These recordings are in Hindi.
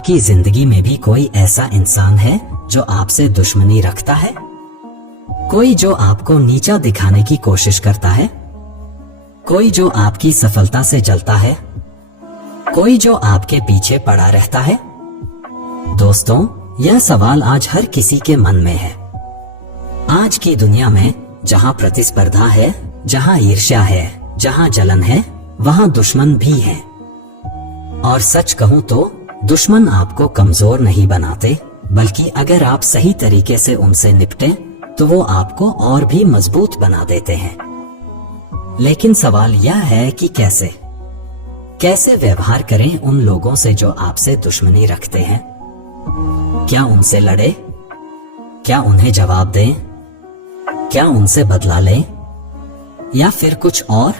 कि जिंदगी में भी कोई ऐसा इंसान है जो आपसे दुश्मनी रखता है? कोई जो आपको नीचा दिखाने की कोशिश करता है? कोई जो आपकी सफलता से जलता है? कोई जो आपके पीछे पड़ा रहता है? दोस्तों, यह सवाल आज हर किसी के मन में है। आज की दुनिया में जहां प्रतिस्पर्धा है, जहां ईर्ष्या है, जहां जलन है, वहां दुश्मन भी है। और सच कहूं तो दुश्मन आपको कमजोर नहीं बनाते, बल्कि अगर आप सही तरीके से उनसे निपटें तो वो आपको और भी मजबूत बना देते हैं। लेकिन सवाल यह है कि कैसे व्यवहार करें उन लोगों से जो आपसे दुश्मनी रखते हैं? क्या उनसे लड़े? क्या उन्हें जवाब दें? क्या उनसे बदला लें? या फिर कुछ और?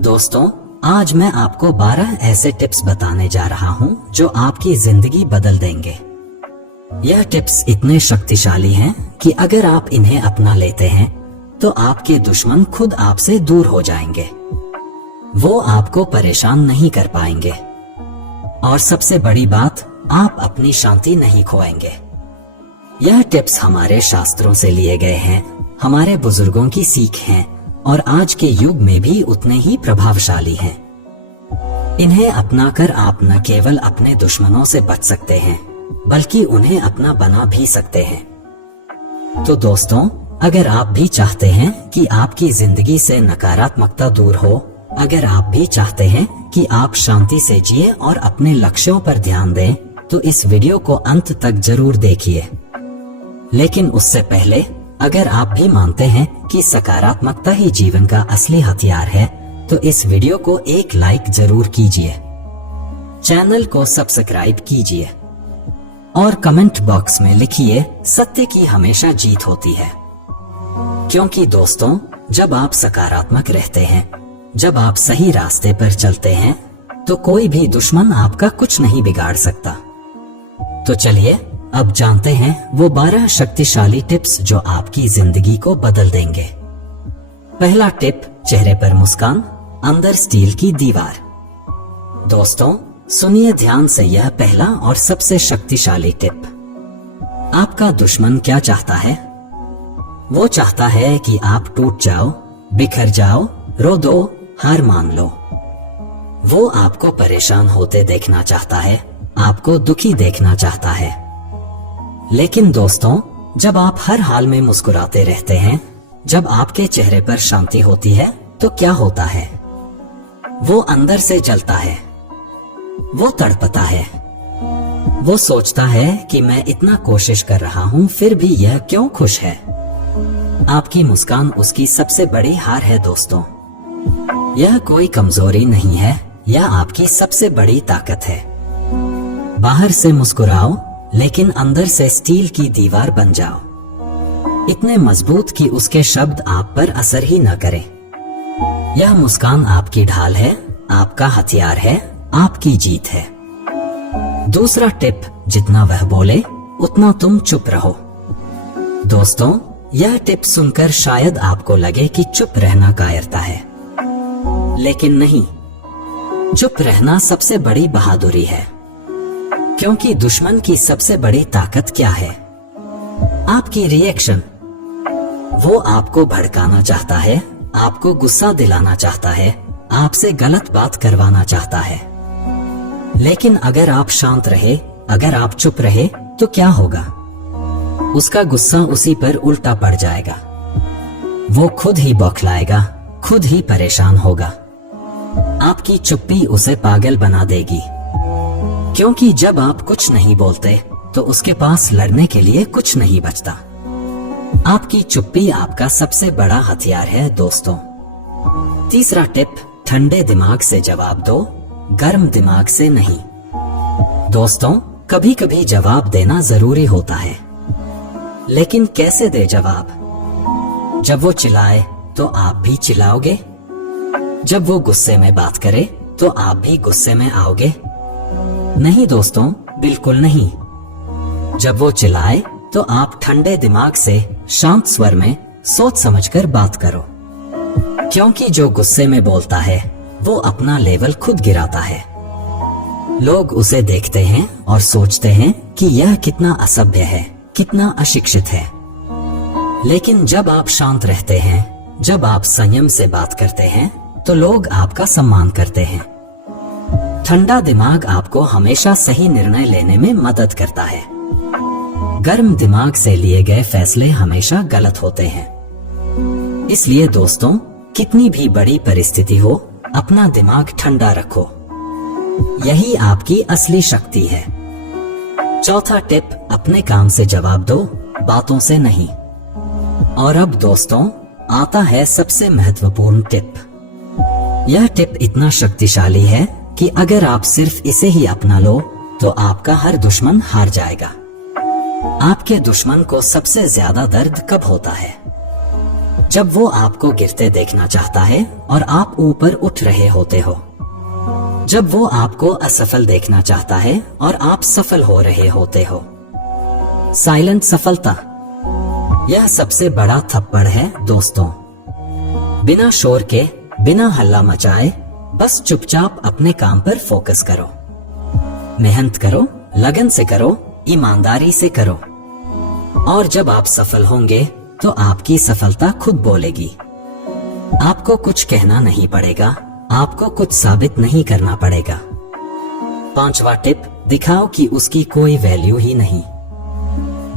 दोस्तों, आज मैं आपको 12 ऐसे टिप्स बताने जा रहा हूं जो आपकी जिंदगी बदल देंगे। यह टिप्स इतने शक्तिशाली हैं कि अगर आप इन्हें अपना लेते हैं तो आपके दुश्मन खुद आपसे दूर हो जाएंगे। वो आपको परेशान नहीं कर पाएंगे। और सबसे बड़ी बात, आप अपनी शांति नहीं खोएंगे। यह टिप्स हमारे शास्त्रों से लिए गए हैं, हमारे बुजुर्गों की सीख हैं और आज के युग में भी उतने ही प्रभावशाली हैं। इन्हें अपनाकर आप न केवल अपने दुश्मनों से बच सकते हैं, बल्कि उन्हें अपना बना भी सकते हैं। तो दोस्तों, अगर आप भी चाहते हैं कि आपकी जिंदगी से नकारात्मकता दूर हो, अगर आप भी चाहते हैं कि आप शांति से जिए और अपने लक्ष्यों पर ध्यान दें, तो इस वीडियो को अंत तक जरूर देखिए। लेकिन उससे पहले, अगर आप भी मानते हैं कि सकारात्मकता ही जीवन का असली हथियार है, तो इस वीडियो को एक लाइक जरूर कीजिए, चैनल को सब्सक्राइब कीजिए और कमेंट बॉक्स में लिखिए, सत्य की हमेशा जीत होती है। क्योंकि दोस्तों, जब आप सकारात्मक रहते हैं, जब आप सही रास्ते पर चलते हैं, तो कोई भी दुश्मन आपका कुछ नहीं बिगाड़ सकता। तो चलिए अब जानते हैं वो 12 शक्तिशाली टिप्स जो आपकी जिंदगी को बदल देंगे। पहला टिप, चेहरे पर मुस्कान, अंदर स्टील की दीवार। दोस्तों, सुनिए ध्यान से यह पहला और सबसे शक्तिशाली टिप। आपका दुश्मन क्या चाहता है? वो चाहता है कि आप टूट जाओ, बिखर जाओ, रो दो, हार मान लो। वो आपको परेशान होते देखना चाहता है, आपको दुखी देखना चाहता है। लेकिन दोस्तों, जब आप हर हाल में मुस्कुराते रहते हैं, जब आपके चेहरे पर शांति होती है, तो क्या होता है? वो अंदर से जलता है, वो तड़पता है, वो सोचता है कि मैं इतना कोशिश कर रहा हूँ फिर भी यह क्यों खुश है। आपकी मुस्कान उसकी सबसे बड़ी हार है दोस्तों। यह कोई कमजोरी नहीं है, यह आपकी सबसे बड़ी ताकत है। बाहर से मुस्कुराओ, लेकिन अंदर से स्टील की दीवार बन जाओ, इतने मजबूत कि उसके शब्द आप पर असर ही न करें। यह मुस्कान आपकी ढाल है, आपका हथियार है, आपकी जीत है। दूसरा टिप, जितना वह बोले उतना तुम चुप रहो। दोस्तों, यह टिप सुनकर शायद आपको लगे कि चुप रहना कायरता है, लेकिन नहीं। चुप रहना सबसे बड़ी बहादुरी है। क्योंकि दुश्मन की सबसे बड़ी ताकत क्या है? आपकी रिएक्शन। वो आपको भड़काना चाहता है, आपको गुस्सा दिलाना चाहता है, आपसे गलत बात करवाना चाहता है। लेकिन अगर आप शांत रहे, अगर आप चुप रहे, तो क्या होगा? उसका गुस्सा उसी पर उल्टा पड़ जाएगा। वो खुद ही बौखलाएगा, खुद ही परेशान होगा। आपकी चुप्पी उसे पागल बना देगी। क्योंकि जब आप कुछ नहीं बोलते, तो उसके पास लड़ने के लिए कुछ नहीं बचता। आपकी चुप्पी आपका सबसे बड़ा हथियार है दोस्तों। तीसरा टिप, ठंडे दिमाग से जवाब दो, गर्म दिमाग से नहीं। दोस्तों, कभी कभी जवाब देना जरूरी होता है, लेकिन कैसे दे जवाब? जब वो चिल्लाए तो आप भी चिल्लाओगे? जब वो गुस्से में बात करे तो आप भी गुस्से में आओगे? नहीं दोस्तों, बिल्कुल नहीं। जब वो चिल्लाए तो आप ठंडे दिमाग से शांत स्वर में सोच समझकर बात करो। क्योंकि जो गुस्से में बोलता है वो अपना लेवल खुद गिराता है, लोग उसे देखते हैं और सोचते हैं कि यह कितना असभ्य है, कितना अशिक्षित है। लेकिन जब आप शांत रहते हैं, जब आप संयम से बात करते हैं, तो लोग आपका सम्मान करते हैं। ठंडा दिमाग आपको हमेशा सही निर्णय लेने में मदद करता है। गर्म दिमाग से लिए गए फैसले हमेशा गलत होते हैं। इसलिए दोस्तों, कितनी भी बड़ी परिस्थिति हो, अपना दिमाग ठंडा रखो। यही आपकी असली शक्ति है। चौथा टिप, अपने काम से जवाब दो, बातों से नहीं। और अब दोस्तों, आता है सबसे महत्वपूर्ण टिप। यह टिप इतना शक्तिशाली है कि अगर आप सिर्फ इसे ही अपना लो तो आपका हर दुश्मन हार जाएगा। आपके दुश्मन को सबसे ज्यादा दर्द कब होता है? जब वो आपको गिरते देखना चाहता है और आप ऊपर उठ रहे होते हो। जब वो आपको असफल देखना चाहता है और आप सफल हो रहे होते हो। साइलेंट सफलता, यह सबसे बड़ा थप्पड़ है दोस्तों। बिना शोर के, बिना हल्ला मचाए, बस चुपचाप अपने काम पर फोकस करो। मेहनत करो, लगन से करो, ईमानदारी से करो। और जब आप सफल होंगे तो आपकी सफलता खुद बोलेगी। आपको कुछ कहना नहीं पड़ेगा, आपको कुछ साबित नहीं करना पड़ेगा। पांचवा टिप, दिखाओ कि उसकी कोई वैल्यू ही नहीं।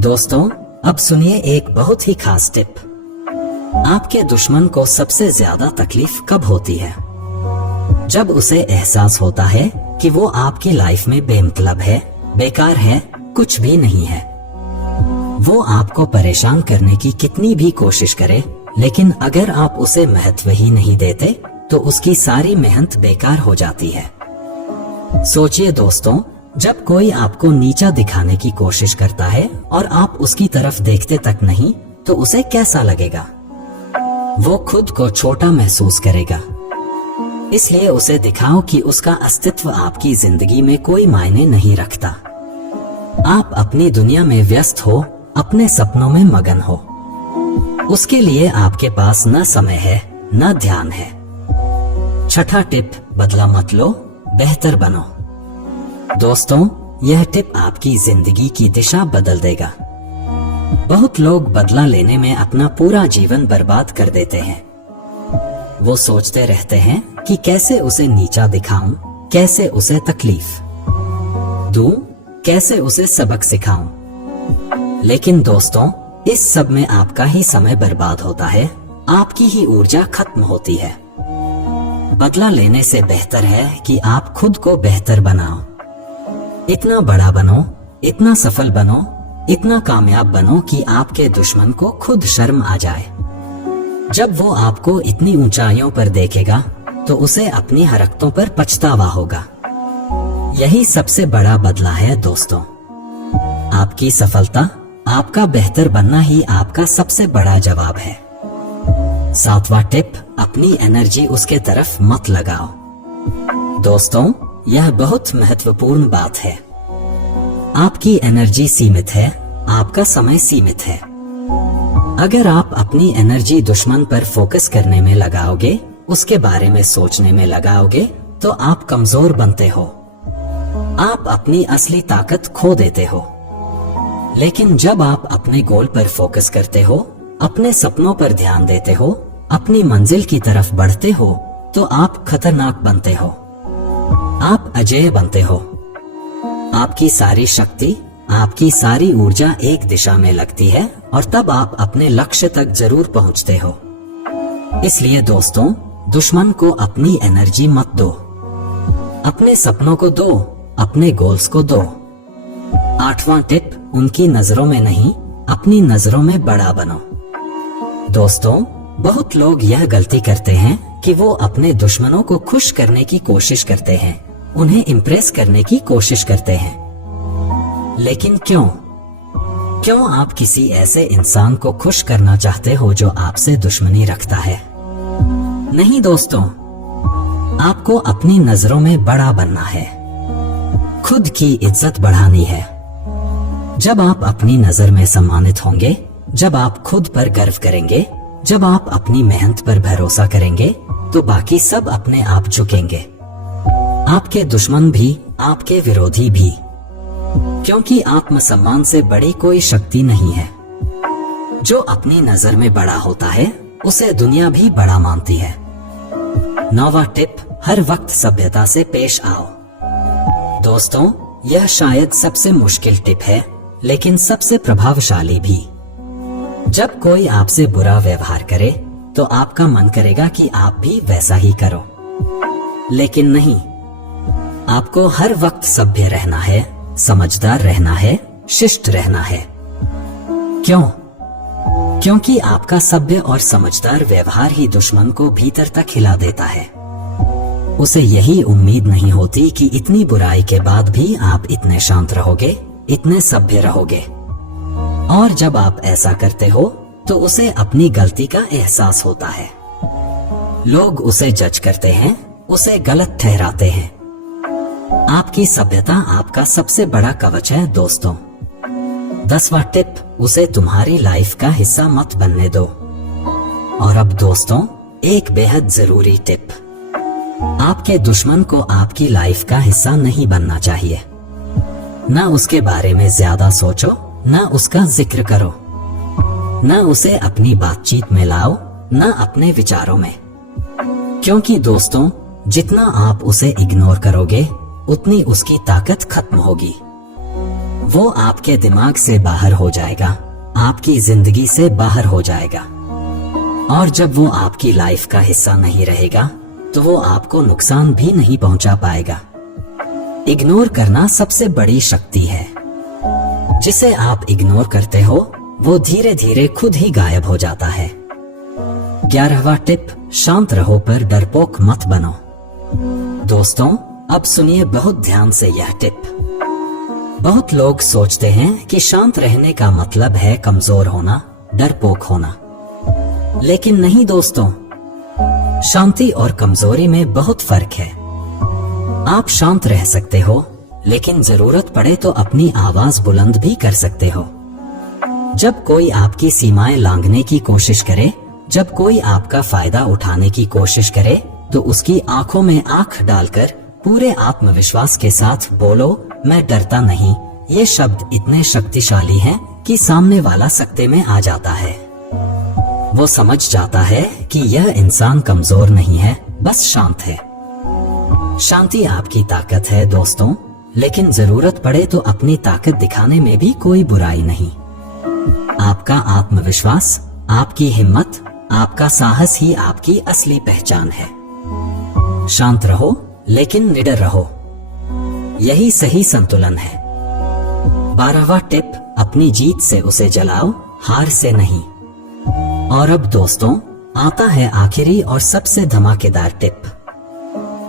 दोस्तों, अब सुनिए एक बहुत ही खास टिप। आपके दुश्मन को सबसे ज्यादा तकलीफ कब होती है? जब उसे एहसास होता है कि वो आपकी लाइफ में बेमतलब है, बेकार है, कुछ भी नहीं है। वो आपको परेशान करने की कितनी भी कोशिश करे, लेकिन अगर आप उसे महत्व ही नहीं देते तो उसकी सारी मेहनत बेकार हो जाती है। सोचिए दोस्तों, जब कोई आपको नीचा दिखाने की कोशिश करता है और आप उसकी तरफ देखते तक नहीं, तो उसे कैसा लगेगा? वो खुद को छोटा महसूस करेगा। इसलिए उसे दिखाओ कि उसका अस्तित्व आपकी जिंदगी में कोई मायने नहीं रखता। आप अपनी दुनिया में व्यस्त हो, अपने सपनों में मगन हो। उसके लिए आपके पास न समय है, न ध्यान है। छठा टिप, बदला मत लो, बेहतर बनो। दोस्तों, यह टिप आपकी जिंदगी की दिशा बदल देगा। बहुत लोग बदला लेने में अपना पूरा जीवन बर्बाद कर देते हैं। वो सोचते रहते हैं कि कैसे उसे नीचा दिखाऊं, कैसे उसे तकलीफ दूं, कैसे उसे सबक सिखाऊं। लेकिन दोस्तों, इस सब में आपका ही समय बर्बाद होता है, आपकी ही ऊर्जा खत्म होती है। बदला लेने से बेहतर है कि आप खुद को बेहतर बनाओ। इतना बड़ा बनो, इतना सफल बनो, इतना कामयाब बनो कि आपके दुश्मन को खुद शर्म आ जाए। जब वो आपको इतनी ऊंचाइयों पर देखेगा तो उसे अपनी हरकतों पर पछतावा होगा। यही सबसे बड़ा बदला है दोस्तों। आपकी सफलता, आपका बेहतर बनना ही आपका सबसे बड़ा जवाब है। सातवां टिप, अपनी एनर्जी उसके तरफ मत लगाओ। दोस्तों, यह बहुत महत्वपूर्ण बात है। आपकी एनर्जी सीमित है, आपका समय सीमित है। अगर आप अपनी एनर्जी दुश्मन पर फोकस करने में लगाओगे, उसके बारे में सोचने में लगाओगे, तो आप कमजोर बनते हो। आप अपनी असली ताकत खो देते हो। लेकिन जब आप अपने गोल पर फोकस करते हो, अपने सपनों पर ध्यान देते हो, अपनी मंजिल की तरफ बढ़ते हो, तो आप खतरनाक बनते हो। आप अजेय बनते हो। आपकी सारी शक्ति, आपकी सारी ऊर्जा एक दिशा में लगती है और तब आप अपने लक्ष्य तक जरूर पहुंचते हो। इसलिए दोस्तों, दुश्मन को अपनी एनर्जी मत दो। अपने सपनों को दो, अपने गोल्स को दो। आठवां टिप, उनकी नजरों में नहीं, अपनी नजरों में बड़ा बनो। दोस्तों, बहुत लोग यह गलती करते हैं कि वो अपने दुश्मनों को खुश करने की कोशिश करते हैं, उन्हें इम्प्रेस करने की कोशिश करते हैं। लेकिन क्यों आप किसी ऐसे इंसान को खुश करना चाहते हो जो आपसे दुश्मनी रखता है? नहीं दोस्तों, आपको अपनी नजरों में बड़ा बनना है, खुद की इज्जत बढ़ानी है। जब आप अपनी नजर में सम्मानित होंगे, जब आप खुद पर गर्व करेंगे, जब आप अपनी मेहनत पर भरोसा करेंगे, तो बाकी सब अपने आप झुकेंगे। आपके दुश्मन भी, आपके विरोधी भी, क्योंकि आत्मसम्मान से बड़ी कोई शक्ति नहीं है। जो अपनी नजर में बड़ा होता है उसे दुनिया भी बड़ा मानती है। 9वां टिप, हर वक्त सभ्यता से पेश आओ। दोस्तों, यह शायद सबसे मुश्किल टिप है, लेकिन सबसे प्रभावशाली भी। जब कोई आपसे बुरा व्यवहार करे तो आपका मन करेगा कि आप भी वैसा ही करो, लेकिन नहीं, आपको हर वक्त सभ्य रहना है, समझदार रहना है, शिष्ट रहना है। क्यों? क्योंकि आपका सभ्य और समझदार व्यवहार ही दुश्मन को भीतर तक हिला देता है। उसे यही उम्मीद नहीं होती कि इतनी बुराई के बाद भी आप इतने शांत रहोगे, इतने सभ्य रहोगे। और जब आप ऐसा करते हो तो उसे अपनी गलती का एहसास होता है। लोग उसे जज करते हैं, उसे गलत ठहराते हैं। आपकी सभ्यता आपका सबसे बड़ा कवच है दोस्तों। 10वां टिप, उसे तुम्हारी लाइफ का हिस्सा मत बनने दो। और अब दोस्तों, एक बेहद जरूरी टिप, आपके दुश्मन को आपकी लाइफ का हिस्सा नहीं बनना चाहिए। ना उसके बारे में ज्यादा सोचो, ना उसका जिक्र करो, ना उसे अपनी बातचीत में लाओ, ना अपने विचारों में। क्योंकि दोस्तों, जितना आप उसे इग्नोर करोगे उतनी उसकी ताकत खत्म होगी। वो आपके दिमाग से बाहर हो जाएगा, आपकी जिंदगी से बाहर हो जाएगा। और जब वो आपकी लाइफ का हिस्सा नहीं रहेगा तो वो आपको नुकसान भी नहीं पहुंचा पाएगा। इग्नोर करना सबसे बड़ी शक्ति है। जिसे आप इग्नोर करते हो वो धीरे धीरे खुद ही गायब हो जाता है। 11वां टिप, शांत रहो पर डरपोक मत बनो। दोस्तों, अब सुनिए बहुत ध्यान से यह टिप। बहुत लोग सोचते हैं कि शांत रहने का मतलब है कमजोर होना, डरपोक होना। लेकिन नहीं दोस्तों, शांति और कमजोरी में बहुत फर्क है। आप शांत रह सकते हो, लेकिन जरूरत पड़े तो अपनी आवाज बुलंद भी कर सकते हो। जब कोई आपकी सीमाएं लांघने की कोशिश करे, जब कोई आपका फायदा उठाने की कोशिश करे, तो उसकी आंखों में आंख डालकर पूरे आत्मविश्वास के साथ बोलो, मैं डरता नहीं। ये शब्द इतने शक्तिशाली हैं कि सामने वाला सकते में आ जाता है। वो समझ जाता है कि यह इंसान कमजोर नहीं है, बस शांत है। शांति आपकी ताकत है दोस्तों, लेकिन जरूरत पड़े तो अपनी ताकत दिखाने में भी कोई बुराई नहीं। आपका आत्मविश्वास, आपकी हिम्मत, आपका साहस ही आपकी असली पहचान है। शांत रहो लेकिन निडर रहो, यही सही संतुलन है। 12वां टिप, अपनी जीत से उसे जलाओ, हार से नहीं। और अब दोस्तों, आता है आखिरी और सबसे धमाकेदार टिप।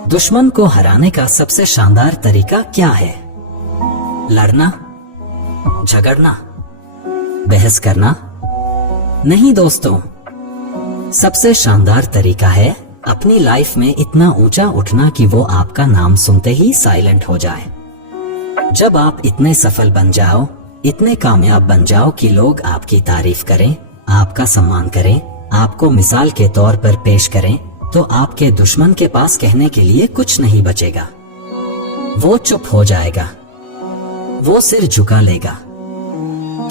दुश्मन को हराने का सबसे शानदार तरीका क्या है? लड़ना, झगड़ना, बहस करना? नहीं दोस्तों, सबसे शानदार तरीका है अपनी लाइफ में इतना ऊंचा उठना कि वो आपका नाम सुनते ही साइलेंट हो जाए। जब आप इतने सफल बन जाओ, इतने कामयाब बन जाओ कि लोग आपकी तारीफ करें, आपका सम्मान करें, आपको मिसाल के तौर पर पेश करें, तो आपके दुश्मन के पास कहने के लिए कुछ नहीं बचेगा। वो चुप हो जाएगा, वो सिर झुका लेगा,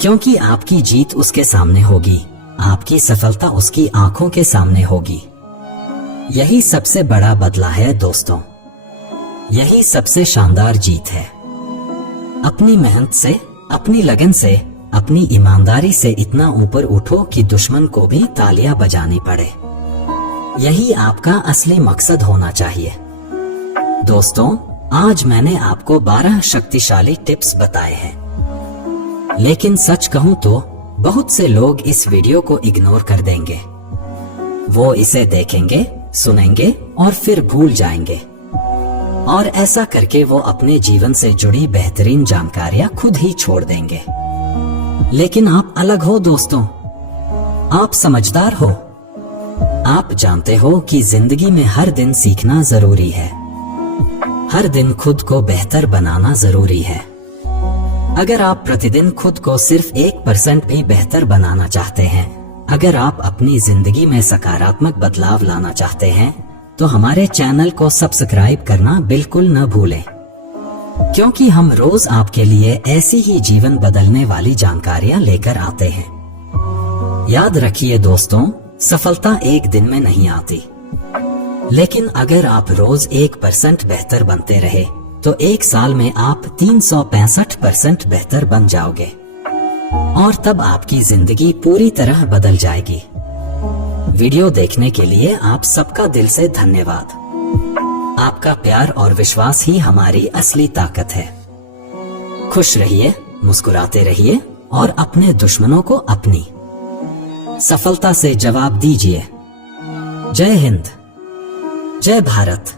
क्योंकि आपकी जीत उसके सामने होगी, आपकी सफलता उसकी आंखों के सामने होगी। यही सबसे बड़ा बदला है दोस्तों, यही सबसे शानदार जीत है। अपनी मेहनत से, अपनी लगन से, अपनी ईमानदारी से इतना ऊपर उठो कि दुश्मन को भी तालियां बजानी पड़े। यही आपका असली मकसद होना चाहिए। दोस्तों, आज मैंने आपको 12 शक्तिशाली टिप्स बताए हैं, लेकिन सच कहूं तो बहुत से लोग इस वीडियो को इग्नोर कर देंगे। वो इसे देखेंगे, सुनेंगे और फिर भूल जाएंगे। और ऐसा करके वो अपने जीवन से जुड़ी बेहतरीन जानकारियां खुद ही छोड़ देंगे। लेकिन आप अलग हो दोस्तों, आप समझदार हो। आप जानते हो कि जिंदगी में हर दिन सीखना जरूरी है, हर दिन खुद को बेहतर बनाना जरूरी है। अगर आप प्रतिदिन खुद को सिर्फ 1% भी बेहतर बनाना चाहते हैं, अगर आप अपनी जिंदगी में सकारात्मक बदलाव लाना चाहते हैं, तो हमारे चैनल को सब्सक्राइब करना बिल्कुल न भूलें, क्योंकि हम रोज आपके लिए ऐसी ही जीवन बदलने वाली जानकारियां लेकर आते हैं। याद रखिए दोस्तों, सफलता एक दिन में नहीं आती, लेकिन अगर आप रोज 1% बेहतर बनते रहे तो एक साल में आप 365% बेहतर बन जाओगे और तब आपकी जिंदगी पूरी तरह बदल जाएगी। वीडियो देखने के लिए आप सबका दिल से धन्यवाद। आपका प्यार और विश्वास ही हमारी असली ताकत है। खुश रहिए, मुस्कुराते रहिए और अपने दुश्मनों को अपनी सफलता से जवाब दीजिए। जय हिंद, जय भारत।